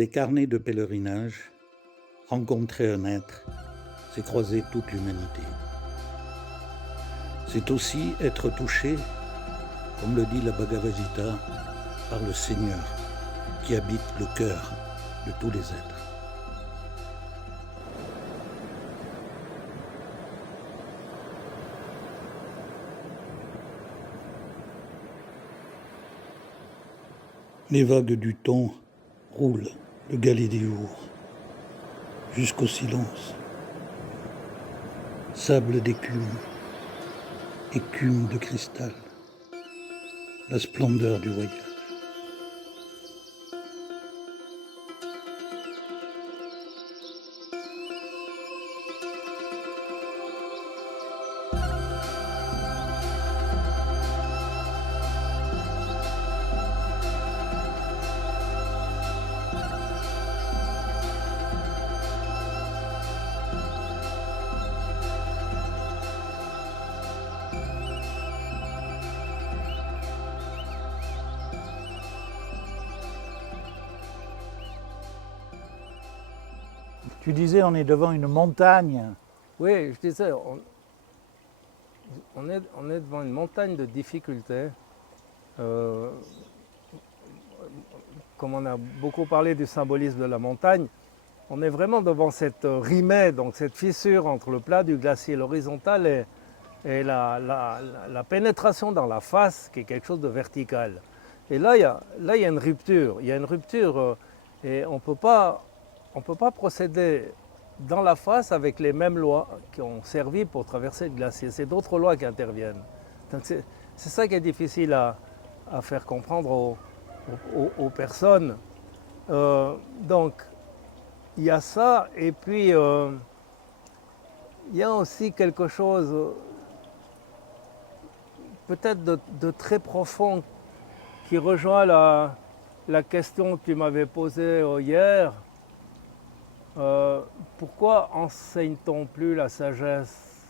Des carnets de pèlerinage, rencontrer un être, c'est croiser toute l'humanité. C'est aussi être touché, comme le dit la Bhagavad Gita, par le Seigneur qui habite le cœur de tous les êtres. Les vagues du thon roulent le galet des jours jusqu'au silence. Sable d'écume, écume de cristal, la splendeur du voyage. Tu disais, on est devant une montagne. Oui, je disais, on est devant une montagne de difficultés. Euh, Comme on a beaucoup parlé du symbolisme de la montagne, on est vraiment devant cette rimée, donc cette fissure entre le plat du glacier, l'horizontal et la pénétration dans la face, qui est quelque chose de vertical. Et là, il y a une rupture. Il y a une rupture et on ne peut pas procéder dans la face avec les mêmes lois qui ont servi pour traverser le glacier. C'est d'autres lois qui interviennent. Donc c'est ça qui est difficile à faire comprendre aux personnes. Donc, il y a ça, et puis il y a aussi quelque chose peut-être de très profond qui rejoint la question que tu m'avais posée hier. Pourquoi enseigne-t-on plus la sagesse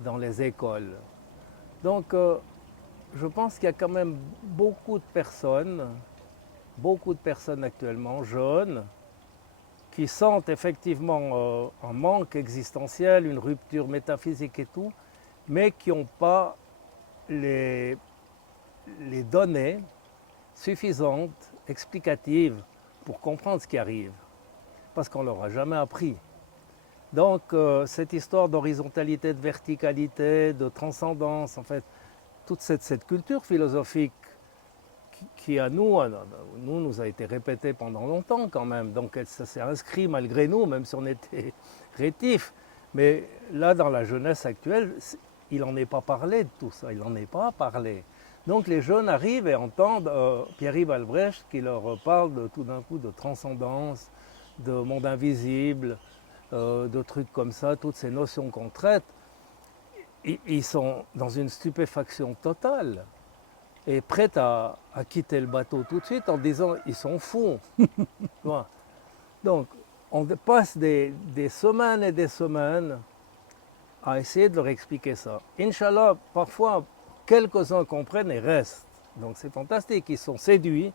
dans les écoles? Donc, je pense qu'il y a quand même beaucoup de personnes actuellement jeunes qui sentent effectivement un manque existentiel, une rupture métaphysique et tout, mais qui n'ont pas les données suffisantes, explicatives, pour comprendre ce qui arrive, parce qu'on ne leur a jamais appris. Donc cette histoire d'horizontalité, de verticalité, de transcendance, en fait, toute cette culture philosophique qui à nous a été répétée pendant longtemps quand même. Donc ça s'est inscrit malgré nous, même si on était rétifs. Mais là, dans la jeunesse actuelle, il n'en est pas parlé de tout ça, il n'en est pas parlé. Donc les jeunes arrivent et entendent Pierre-Yves Albrecht qui leur parle tout d'un coup de transcendance, de monde invisible, de trucs comme ça, toutes ces notions qu'on traite. Ils sont dans une stupéfaction totale et prêts à quitter le bateau tout de suite en disant ils sont fous. Donc on passe des semaines et des semaines à essayer de leur expliquer ça. Inch'Allah, parfois quelques-uns comprennent et restent. Donc c'est fantastique, ils sont séduits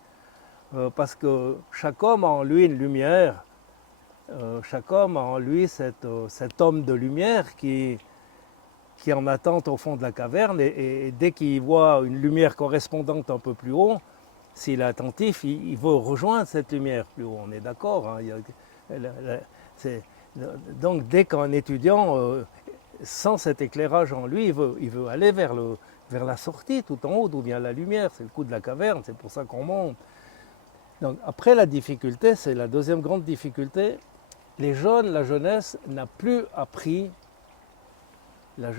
parce que chaque homme a en lui une lumière, chaque homme a en lui cet homme de lumière qui est en attente au fond de la caverne et dès qu'il voit une lumière correspondante un peu plus haut, s'il est attentif, il veut rejoindre cette lumière plus haut, on est d'accord. Hein, donc dès qu'un étudiant sent cet éclairage en lui, il veut aller vers la sortie tout en haut d'où vient la lumière, c'est le coup de la caverne, c'est pour ça qu'on monte. Donc après la difficulté, c'est la deuxième grande difficulté, les jeunes, la jeunesse n'a plus appris la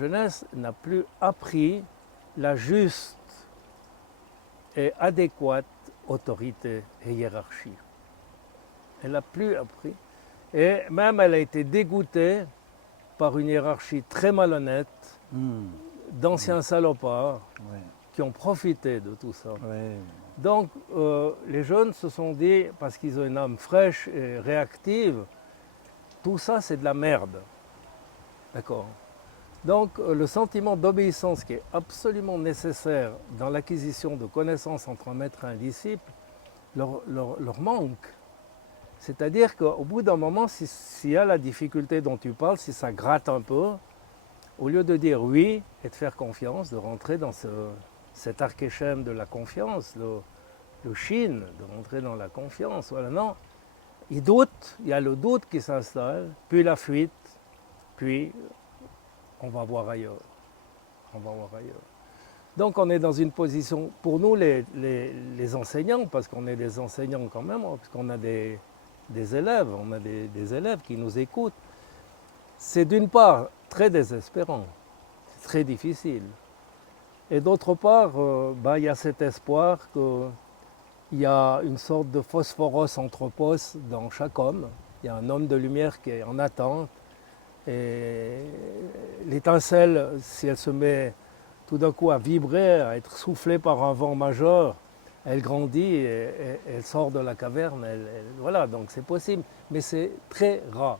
juste et adéquate autorité et hiérarchie. Elle n'a plus appris. Et même elle a été dégoûtée par une hiérarchie très malhonnête, d'anciens salopards qui ont profité de tout ça. Donc les jeunes se sont dit, parce qu'ils ont une âme fraîche et réactive, tout ça c'est de la merde. D'accord. Donc le sentiment d'obéissance qui est absolument nécessaire dans l'acquisition de connaissances entre un maître et un disciple leur manque. C'est-à-dire qu'au bout d'un moment, s'il y a la difficulté dont tu parles, si ça gratte un peu, au lieu de dire oui et de faire confiance, de rentrer dans cet archéschème de la confiance, le shin, de rentrer dans la confiance, voilà, non. Il doute, il y a le doute qui s'installe, puis la fuite, puis on va voir ailleurs. On va voir ailleurs. Donc on est dans une position, pour nous les enseignants, parce qu'on est des enseignants quand même, parce qu'on a des élèves, on a des élèves qui nous écoutent, c'est d'une part très désespérant, c'est très difficile. Et d'autre part, il y a cet espoir qu'il y a une sorte de phosphoros anthropos dans chaque homme. Il y a un homme de lumière qui est en attente. Et l'étincelle, si elle se met tout d'un coup à vibrer, à être soufflée par un vent majeur, elle grandit et elle sort de la caverne. Voilà, donc c'est possible, mais c'est très rare.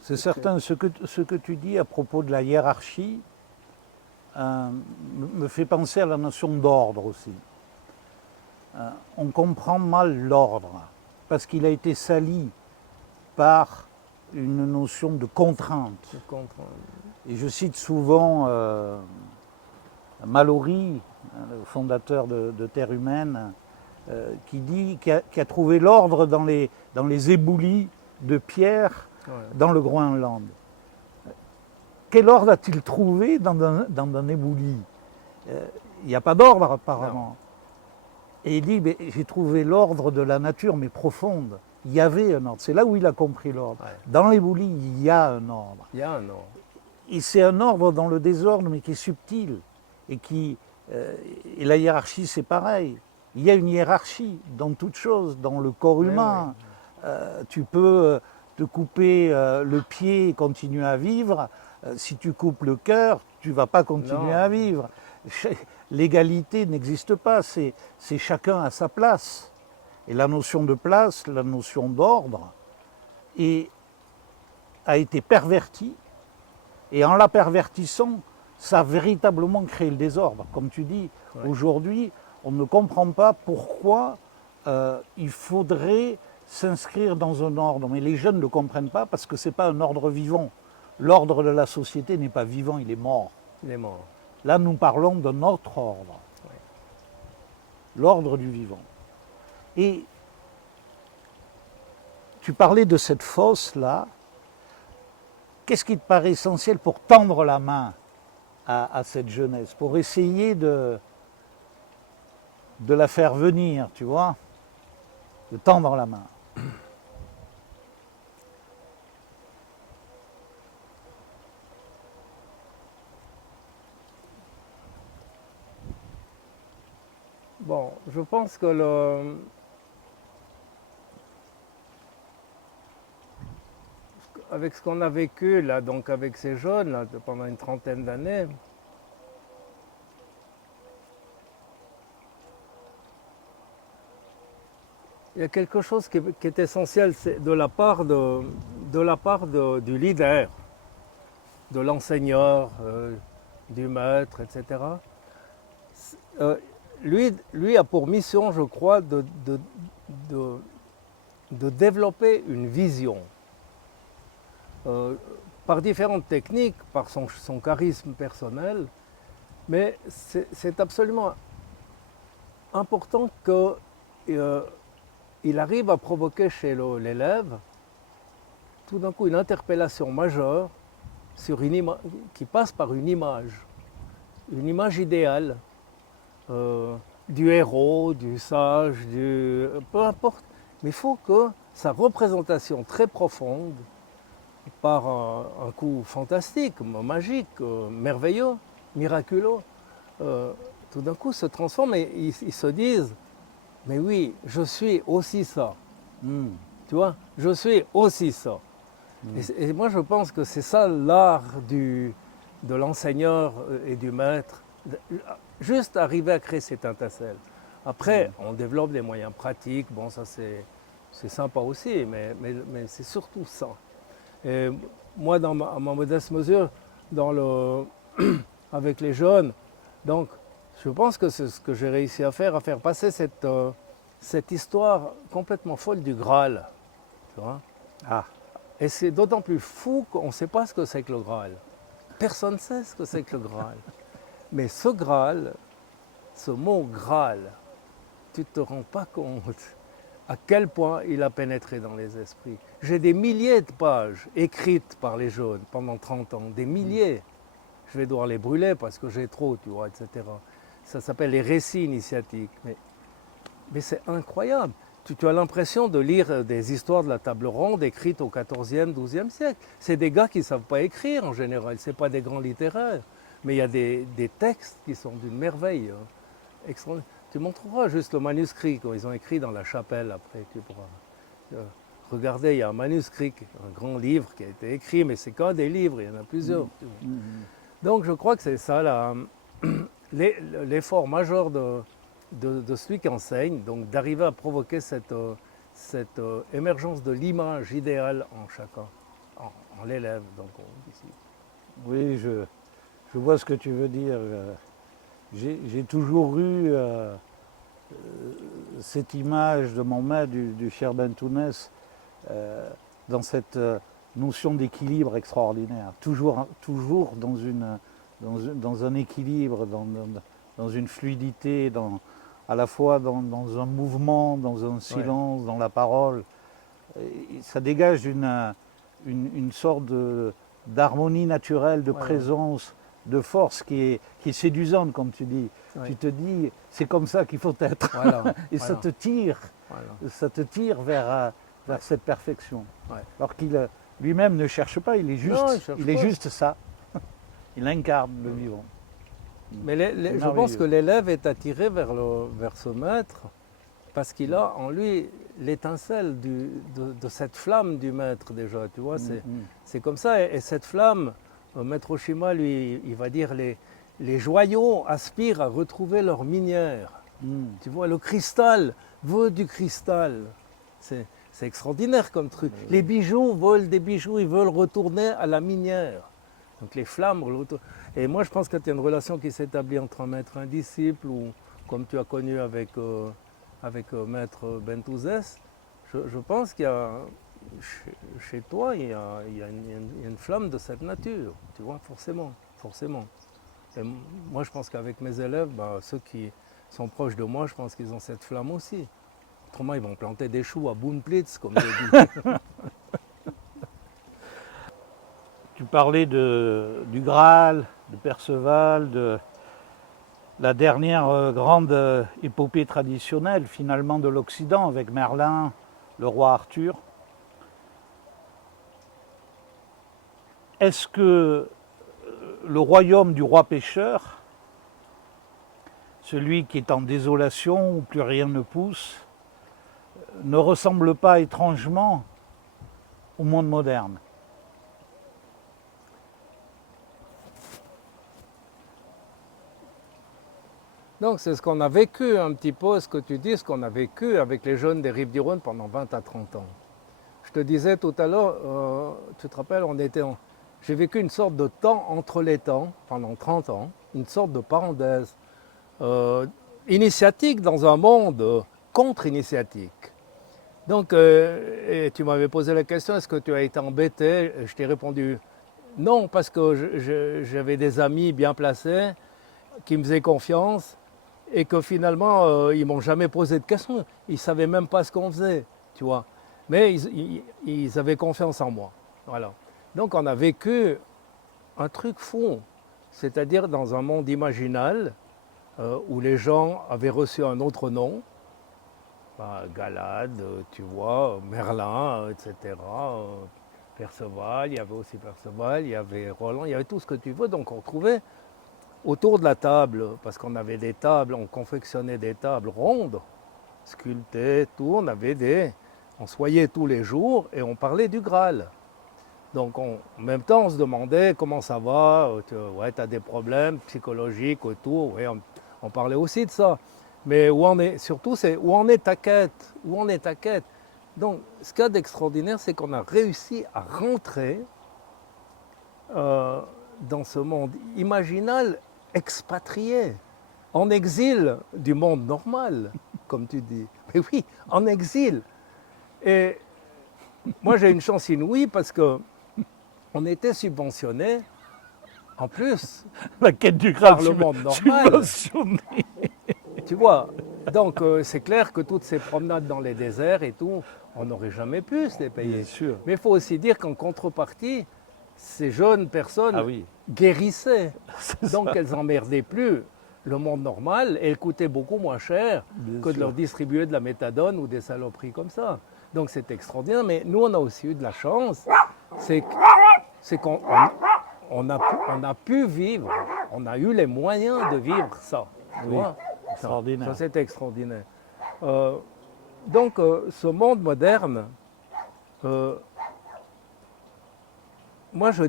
C'est certain, ce que tu dis à propos de la hiérarchie me fait penser à la notion d'ordre aussi. On comprend mal l'ordre, parce qu'il a été sali par une notion de contrainte. Et je cite souvent Mallory, le fondateur de Terre Humaine, qui a trouvé l'ordre dans les éboulis de pierre dans le Groenland. Quel ordre a-t-il trouvé dans un éboulis? Il n'y a pas d'ordre apparemment. Non. Et il dit, j'ai trouvé l'ordre de la nature, mais profonde. Il y avait un ordre. C'est là où il a compris l'ordre. Ouais. Dans l'éboulis, il y a un ordre. Il y a un ordre. Et c'est un ordre dans le désordre, mais qui est subtil. Et la hiérarchie, c'est pareil. Il y a une hiérarchie dans toute chose, dans le corps humain. Oui. Tu peux te couper le pied et continuer à vivre. Si tu coupes le cœur, tu ne vas pas continuer à vivre. L'égalité n'existe pas, c'est chacun à sa place. Et la notion de place, la notion d'ordre, a été pervertie. Et en la pervertissant, ça a véritablement créé le désordre. Comme tu dis, aujourd'hui, on ne comprend pas pourquoi il faudrait s'inscrire dans un ordre. Mais les jeunes ne le comprennent pas parce que ce n'est pas un ordre vivant. L'ordre de la société n'est pas vivant, il est mort. Il est mort. Là, nous parlons de notre ordre. L'ordre du vivant. Et tu parlais de cette fosse-là. Qu'est-ce qui te paraît essentiel pour tendre la main à cette jeunesse, pour essayer de la faire venir, tu vois, de tendre la main? Bon, je pense que avec ce qu'on a vécu là, donc avec ces jeunes là, pendant une trentaine d'années, il y a quelque chose qui est essentiel, c'est de la part du leader, de l'enseignant, du maître, etc. Lui a pour mission, je crois, de développer une vision par différentes techniques, par son charisme personnel, mais c'est absolument important qu'il arrive à provoquer chez l'élève tout d'un coup une interpellation majeure sur qui passe par une image idéale. Du héros, du sage, peu importe, mais il faut que sa représentation très profonde, par un coup fantastique, magique, merveilleux, miraculeux, tout d'un coup se transforme et ils se disent, mais oui, je suis aussi ça. Tu vois, je suis aussi ça. Et moi je pense que c'est ça l'art de l'enseignant et du maître. Juste arriver à créer cette étincelle. Après, on développe des moyens pratiques, bon ça c'est sympa aussi, mais c'est surtout ça. Et moi, à ma modeste mesure, avec les jeunes, donc je pense que c'est ce que j'ai réussi à faire passer cette histoire complètement folle du Graal. Tu vois. Ah, Et c'est d'autant plus fou qu'on ne sait pas ce que c'est que le Graal. Personne ne sait ce que c'est que le Graal. Mais ce Graal, ce mot Graal, tu ne te rends pas compte à quel point il a pénétré dans les esprits. J'ai des milliers de pages écrites par les jeunes pendant 30 ans, des milliers. Je vais devoir les brûler parce que j'ai trop, tu vois, etc. Ça s'appelle les récits initiatiques. Mais c'est incroyable. Tu as l'impression de lire des histoires de la table ronde écrites au XIVe, XIIe siècle. C'est des gars qui ne savent pas écrire en général, ce n'est pas des grands littéraires. Mais il y a des textes qui sont d'une merveille extraordinaire. Tu montreras juste le manuscrit qu'ils ont écrit dans la chapelle après. Tu pourras regarder, il y a un manuscrit, un grand livre qui a été écrit, mais c'est qu'un des livres, il y en a plusieurs. Donc je crois que c'est ça l'effort majeur de celui qui enseigne, donc d'arriver à provoquer cette émergence de l'image idéale en chacun, en l'élève. Donc, ici. oui, je vois ce que tu veux dire. J'ai toujours eu cette image de mon maître, du cher Bentounès, dans cette notion d'équilibre extraordinaire. Toujours dans un équilibre, dans une fluidité, à la fois dans un mouvement, dans un silence, dans la parole. Et ça dégage une sorte d'harmonie naturelle, de présence, de force qui est séduisante, comme tu dis. Tu te dis, c'est comme ça qu'il faut être. Et ça te tire, vers cette perfection. Alors qu'il lui-même ne cherche pas, il est juste ça. Il incarne le vivant. Mais je pense que l'élève est attiré vers ce maître parce qu'il a en lui l'étincelle de cette flamme du maître déjà, tu vois, c'est comme ça. Et cette flamme, Maître Oshima, lui, il va dire les joyaux aspirent à retrouver leur minière. Tu vois, le cristal veut du cristal. C'est extraordinaire comme truc. Les bijoux veulent des bijoux, ils veulent retourner à la minière. Donc les flammes. Et moi je pense qu'il y a une relation qui s'établit entre un maître et un disciple, ou comme tu as connu avec Maître Bentouzès, je pense qu'il y a, chez toi, il y a une flamme de cette nature, tu vois, forcément. Et moi je pense qu'avec mes élèves, ceux qui sont proches de moi, je pense qu'ils ont cette flamme aussi. Autrement ils vont planter des choux à Boonplitz, comme je dis. Tu parlais du Graal, de Perceval, de la dernière grande épopée traditionnelle finalement de l'Occident avec Merlin, le roi Arthur. Est-ce que le royaume du roi pêcheur, celui qui est en désolation où plus rien ne pousse, ne ressemble pas étrangement au monde moderne ? Donc c'est ce qu'on a vécu un petit peu, ce que tu dis, ce qu'on a vécu avec les jeunes des rives du Rhône pendant 20 à 30 ans. Je te disais tout à l'heure, tu te rappelles, j'ai vécu une sorte de temps entre les temps pendant 30 ans, une sorte de parenthèse initiatique dans un monde contre-initiatique. Donc, et tu m'avais posé la question, est-ce que tu as été embêté? Je t'ai répondu non, parce que j'avais des amis bien placés qui me faisaient confiance et que finalement, ils ne m'ont jamais posé de questions. Ils ne savaient même pas ce qu'on faisait, tu vois. Mais ils avaient confiance en moi. Voilà. Donc on a vécu un truc fou, c'est-à-dire dans un monde imaginal où les gens avaient reçu un autre nom, Galad, tu vois, Merlin, etc. Perceval, il y avait aussi Perceval, il y avait Roland, il y avait tout ce que tu veux. Donc on trouvait autour de la table, parce qu'on avait des tables, on confectionnait des tables rondes, sculptées, tout, on soyait tous les jours et on parlait du Graal. Donc en même temps, on se demandait comment ça va, tu as des problèmes psychologiques et tout, ouais, on parlait aussi de ça. Mais surtout, c'est où en est ta quête, où en est ta quête. Donc ce qu'il y a d'extraordinaire, c'est qu'on a réussi à rentrer dans ce monde imaginal expatrié, en exil du monde normal, comme tu dis. Mais oui, en exil. Et moi, j'ai une chance inouïe parce que on était subventionné, en plus, La quête du Graal par le monde normal. subventionné. Tu vois, donc c'est clair que toutes ces promenades dans les déserts et tout, on n'aurait jamais pu se les payer. Bien sûr. Mais il faut aussi dire qu'en contrepartie, ces jeunes personnes Ah oui. guérissaient. C'est Donc ça. elles n'emmerdaient plus le monde normal et elles coûtaient beaucoup moins cher Bien que de sûr. leur distribuer de la méthadone ou des saloperies comme ça. Donc c'est extraordinaire, mais nous on a aussi eu de la chance, c'est qu'on on a pu vivre, on a eu les moyens de vivre ça. Tu Oui, vois, extraordinaire. ça c'est extraordinaire. Donc ce monde moderne, euh, moi je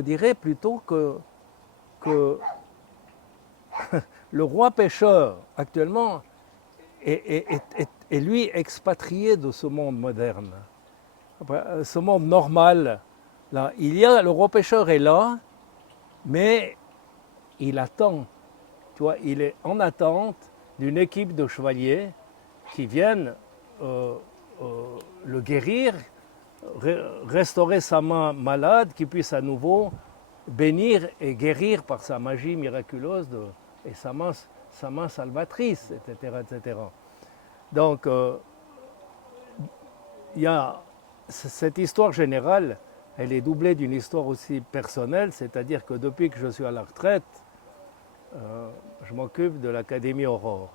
dirais plutôt que le roi pêcheur actuellement est lui expatrié de ce monde moderne. Ce monde normal, là, le roi pêcheur est là, mais il attend. Tu vois, il est en attente d'une équipe de chevaliers qui viennent le guérir, restaurer sa main malade, qui puisse à nouveau bénir et guérir par sa magie miraculeuse et sa main salvatrice, etc. etc. Donc, il y a cette histoire générale, elle est doublée d'une histoire aussi personnelle, c'est-à-dire que depuis que je suis à la retraite, je m'occupe de l'Académie Aurore.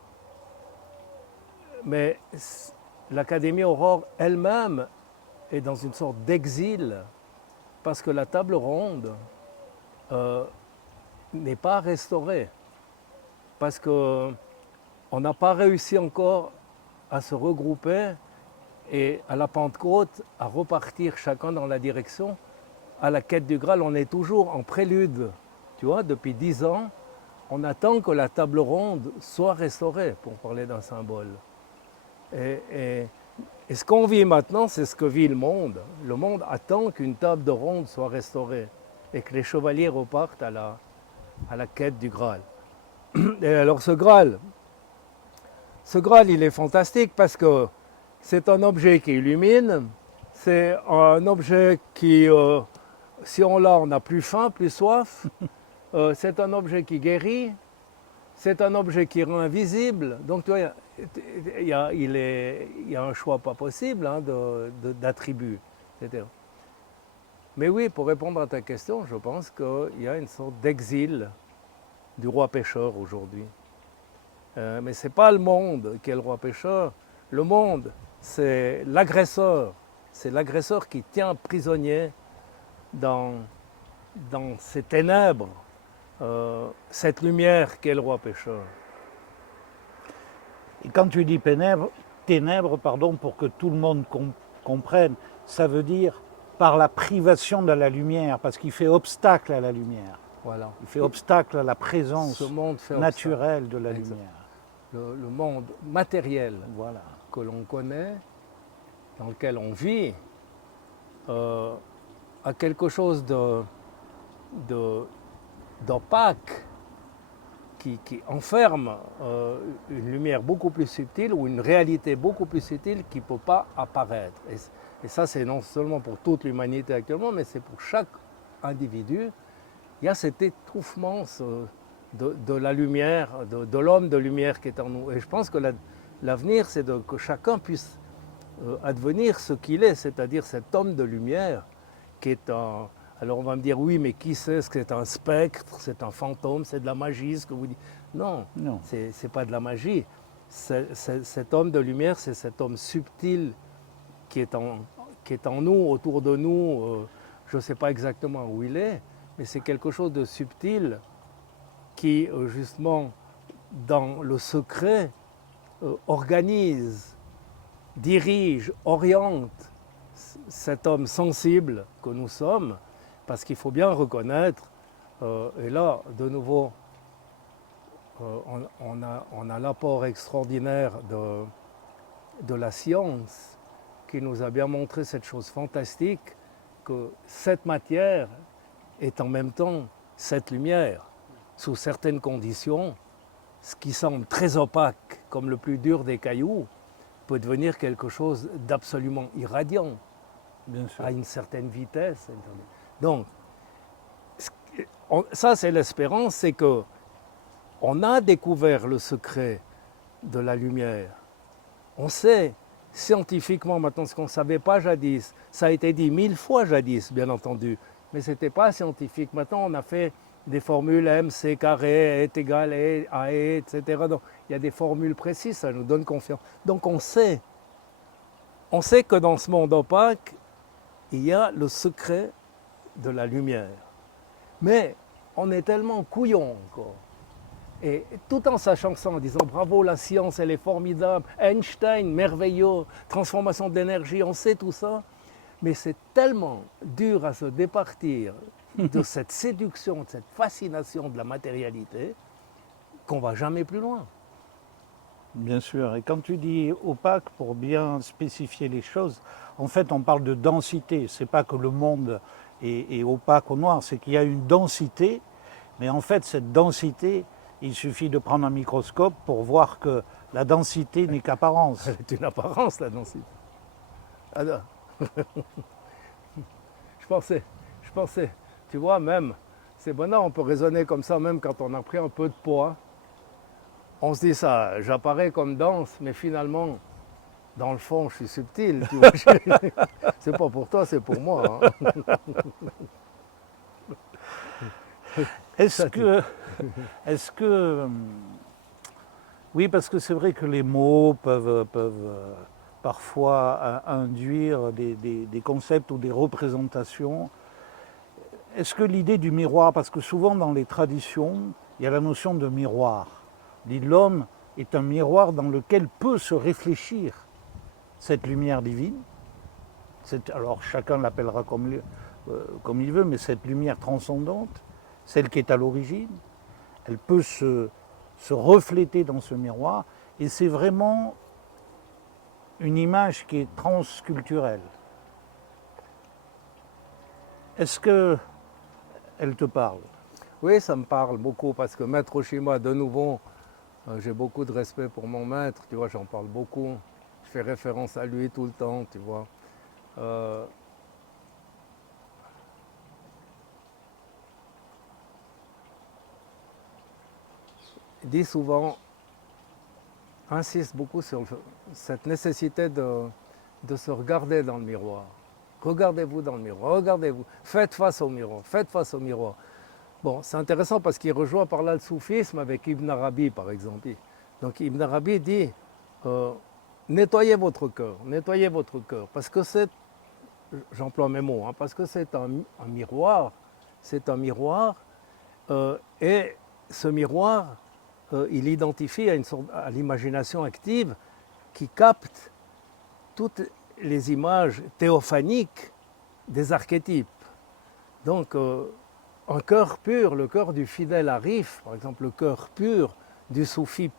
Mais l'Académie Aurore elle-même est dans une sorte d'exil parce que la table ronde n'est pas restaurée. Parce qu'on n'a pas réussi encore à se regrouper et à la Pentecôte à repartir chacun dans la direction. À la quête du Graal, on est toujours en prélude. Tu vois, depuis 10 ans, on attend que la table ronde soit restaurée, pour parler d'un symbole. Et ce qu'on vit maintenant, c'est ce que vit le monde. Le monde attend qu'une table de ronde soit restaurée et que les chevaliers repartent à la quête du Graal. Et alors ce Graal, il est fantastique parce que c'est un objet qui illumine, c'est un objet qui, si on l'a, on n'a plus faim, plus soif. C'est un objet qui guérit, c'est un objet qui rend invisible. Donc tu vois, il y a un choix pas possible hein, d'attributs, etc. Mais oui, pour répondre à ta question, je pense qu'il y a une sorte d'exil du roi pêcheur aujourd'hui. Mais ce n'est pas le monde qui est le roi pêcheur. Le monde, c'est l'agresseur. C'est l'agresseur qui tient prisonnier dans ces ténèbres cette lumière qu'est le roi pêcheur. Et quand tu dis ténèbres, pardon, pour que tout le monde comprenne, ça veut dire par la privation de la lumière, parce qu'il fait obstacle à la lumière. Voilà. Il fait obstacle à la présence Ce monde fait naturelle de la Exact. lumière. Le monde matériel Voilà. que l'on connaît, dans lequel on vit, a quelque chose d'opaque qui enferme une lumière beaucoup plus subtile ou une réalité beaucoup plus subtile qui ne peut pas apparaître. Et ça, c'est non seulement pour toute l'humanité actuellement, mais c'est pour chaque individu. Il y a cet étouffement de la lumière, de l'homme de lumière qui est en nous. Et je pense que l'avenir, c'est que chacun puisse advenir ce qu'il est, c'est-à-dire cet homme de lumière qui est un... Alors on va me dire, oui, mais qui c'est? Est-ce que c'est un spectre? C'est un fantôme? C'est de la magie, ce que vous dites? Non, Non. c'est pas de la magie. Cet homme de lumière, c'est cet homme subtil qui est en nous, autour de nous. Je ne sais pas exactement où il est, mais c'est quelque chose de subtil qui, justement, dans le secret, organise, dirige, oriente cet homme sensible que nous sommes, parce qu'il faut bien reconnaître, et là, de nouveau, on a l'apport extraordinaire de la science qui nous a bien montré cette chose fantastique, que cette matière est en même temps cette lumière, sous certaines conditions, ce qui semble très opaque comme le plus dur des cailloux, peut devenir quelque chose d'absolument irradiant Bien sûr. à une certaine vitesse. Donc, ça c'est l'espérance, c'est que on a découvert le secret de la lumière. On sait scientifiquement maintenant ce qu'on ne savait pas jadis. Ça a été dit 1000 fois jadis, bien entendu, mais ce n'était pas scientifique. Maintenant, on a fait des formules mc carré est égal à e, etc. Donc, il y a des formules précises, ça nous donne confiance. Donc, on sait que dans ce monde opaque, il y a le secret de la lumière. Mais on est tellement couillon encore. Et tout en sachant ça, en disant bravo, la science, elle est formidable, Einstein, merveilleux, transformation de l'énergie, on sait tout ça, mais c'est tellement dur à se départir de cette séduction, de cette fascination de la matérialité, qu'on ne va jamais plus loin. Bien sûr. Et quand tu dis opaque, pour bien spécifier les choses, en fait, on parle de densité. Ce n'est pas que le monde est opaque au noir, c'est qu'il y a une densité, mais en fait, cette densité, il suffit de prendre un microscope pour voir que la densité n'est qu'apparence. C'est une apparence, la densité. Alors, je pensais, tu vois, même, c'est bon, on peut raisonner comme ça, même quand on a pris un peu de poids. On se dit ça, j'apparais comme dense, mais finalement, dans le fond, je suis subtil. Tu vois. C'est pas pour toi, c'est pour moi. Hein. Est-ce que, oui, parce que c'est vrai que les mots peuvent parfois induire des concepts ou des représentations. Est-ce que l'idée du miroir, parce que souvent dans les traditions, il y a la notion de miroir. L'homme est un miroir dans lequel peut se réfléchir cette lumière divine. Alors chacun l'appellera comme il veut, mais cette lumière transcendante, celle qui est à l'origine, elle peut se refléter dans ce miroir, et c'est vraiment une image qui est transculturelle. Est-ce qu'elle te parle? Oui, ça me parle beaucoup, parce que Maître Oshima, de nouveau, j'ai beaucoup de respect pour mon maître, tu vois, j'en parle beaucoup. Je fais référence à lui tout le temps, tu vois. Il dit souvent, insiste beaucoup sur cette nécessité de se regarder dans le miroir. Regardez-vous dans le miroir, regardez-vous, faites face au miroir, faites face au miroir. Bon, c'est intéressant parce qu'il rejoint par là le soufisme avec Ibn Arabi, par exemple. Donc Ibn Arabi dit, nettoyez votre cœur, parce que c'est, j'emploie mes mots, hein, parce que c'est un miroir, et ce miroir, il identifie à l'imagination active qui capte toutes les images théophaniques des archétypes. Donc, un cœur pur, le cœur du fidèle arif, par exemple le cœur pur du soufi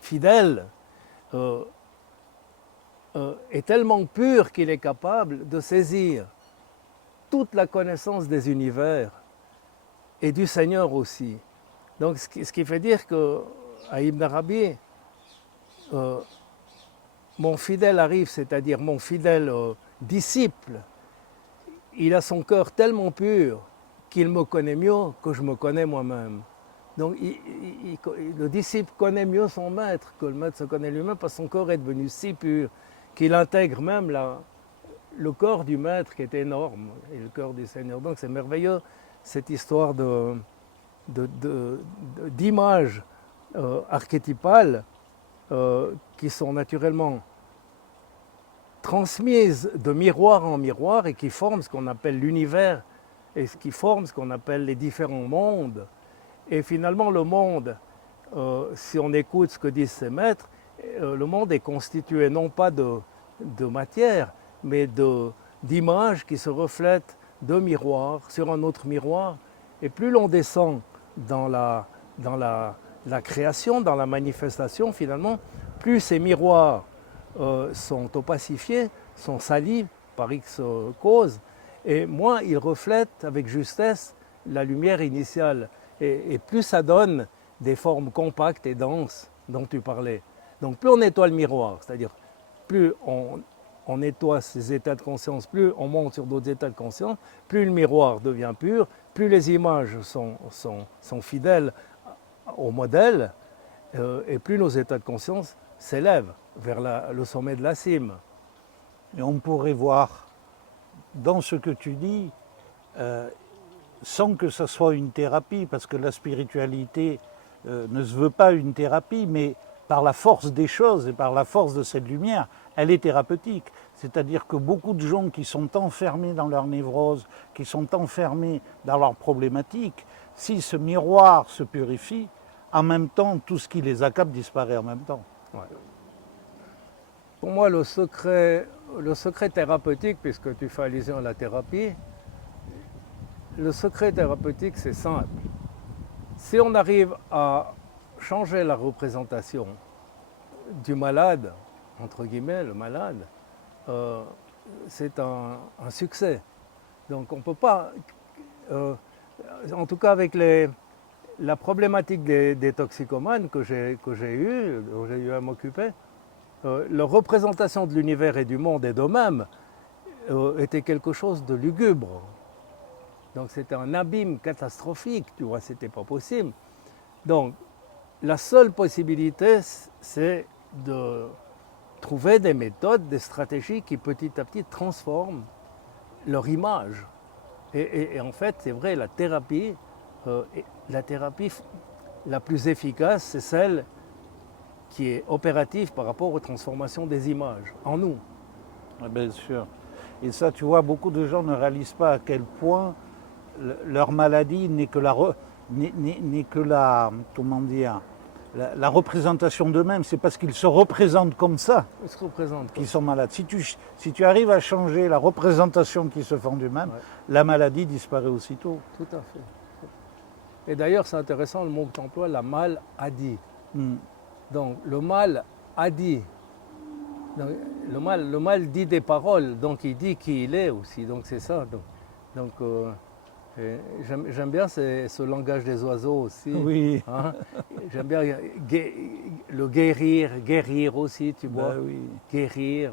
fidèle, est tellement pur qu'il est capable de saisir toute la connaissance des univers et du Seigneur aussi. Donc ce qui fait dire qu'à Ibn Arabi, mon fidèle arif, c'est-à-dire mon fidèle disciple, il a son cœur tellement pur qu'il me connaît mieux que je me connais moi-même. Donc le disciple connaît mieux son maître que le maître se connaît lui-même parce que son corps est devenu si pur qu'il intègre même le corps du maître qui est énorme et le corps du Seigneur. Donc c'est merveilleux cette histoire d'images archétypales qui sont naturellement transmises de miroir en miroir et qui forment ce qu'on appelle l'univers et qui forment ce qu'on appelle les différents mondes. Et finalement, le monde, si on écoute ce que disent ces maîtres, le monde est constitué non pas de matière, mais d'images qui se reflètent de miroirs sur un autre miroir. Et plus l'on descend dans la création, dans la manifestation, finalement, plus ces miroirs sont opacifiés, sont salis par X causes, et moins ils reflètent avec justesse la lumière initiale. Et plus ça donne des formes compactes et denses dont tu parlais. Donc plus on nettoie le miroir, c'est-à-dire plus on nettoie ces états de conscience, plus on monte sur d'autres états de conscience, plus le miroir devient pur, plus les images sont fidèles au modèle, et plus nos états de conscience s'élèvent vers le sommet de la cime. Et on pourrait voir dans ce que tu dis, sans que ce soit une thérapie, parce que la spiritualité ne se veut pas une thérapie, mais par la force des choses et par la force de cette lumière, elle est thérapeutique. C'est-à-dire que beaucoup de gens qui sont enfermés dans leur névrose, qui sont enfermés dans leurs problématiques, si ce miroir se purifie, en même temps, tout ce qui les accable disparaît en même temps. Ouais. Pour moi, le secret thérapeutique, puisque tu fais allusion à la thérapie, le secret thérapeutique, c'est simple. Si on arrive à changer la représentation du malade, entre guillemets, le malade, c'est un succès. Donc on ne peut pas, en tout cas avec la problématique des toxicomanes dont j'ai eu à m'occuper, leur représentation de l'univers et du monde et d'eux-mêmes était quelque chose de lugubre. Donc c'était un abîme catastrophique, tu vois, c'était pas possible. Donc la seule possibilité, c'est de trouver des méthodes, des stratégies qui petit à petit transforment leur image. Et en fait, c'est vrai, la thérapie la plus efficace, c'est celle qui est opérative par rapport aux transformations des images en nous. Bien sûr. Et ça, tu vois, beaucoup de gens ne réalisent pas à quel point leur maladie n'est que comment dire, la représentation d'eux-mêmes. C'est parce qu'ils se représentent comme ça qu'ils sont malades. Si tu arrives à changer la représentation qu'ils se font d'eux-mêmes, ouais, la maladie disparaît aussitôt. Tout à fait. Et d'ailleurs, c'est intéressant le mot que tu emploies, la maladie. Donc, le mal a dit. Donc, le mal dit des paroles, donc il dit qui il est aussi. Donc, c'est ça. Donc j'aime bien ce langage des oiseaux aussi. Oui. Hein? J'aime bien le guérir aussi, tu vois. Ben oui. Guérir.